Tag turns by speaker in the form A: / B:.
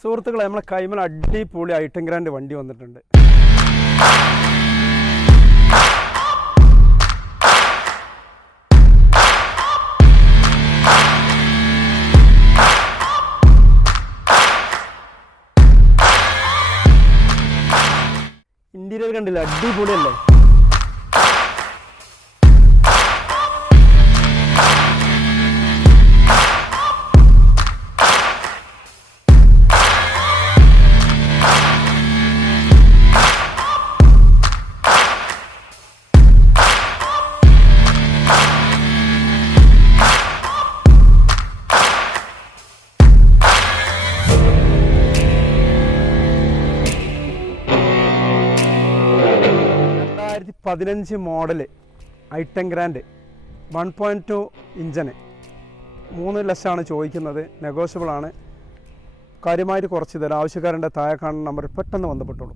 A: സുഹൃത്തുക്കളെ നമ്മളെ കൈമൽ അടിപൊളി ഐറ്റം ഗ്രാൻഡ് വണ്ടി വന്നിട്ടുണ്ട്. ഇന്റീരിയർ കണ്ടില്ല? അടിപൊളിയല്ലേ? രണ്ടായിരത്തി പതിനഞ്ച് model item grand one point two ഇഞ്ചന് മൂന്ന് ലക്ഷമാണ് ചോദിക്കുന്നത്. നെഗോഷ്യബിൾ ആണ്. കാര്യമായിട്ട് കുറച്ച് തരാം. ആവശ്യക്കാരന്റെ താഴെ കാണുന്ന നമ്പർ പെട്ടെന്ന് ബന്ധപ്പെട്ടോളൂ.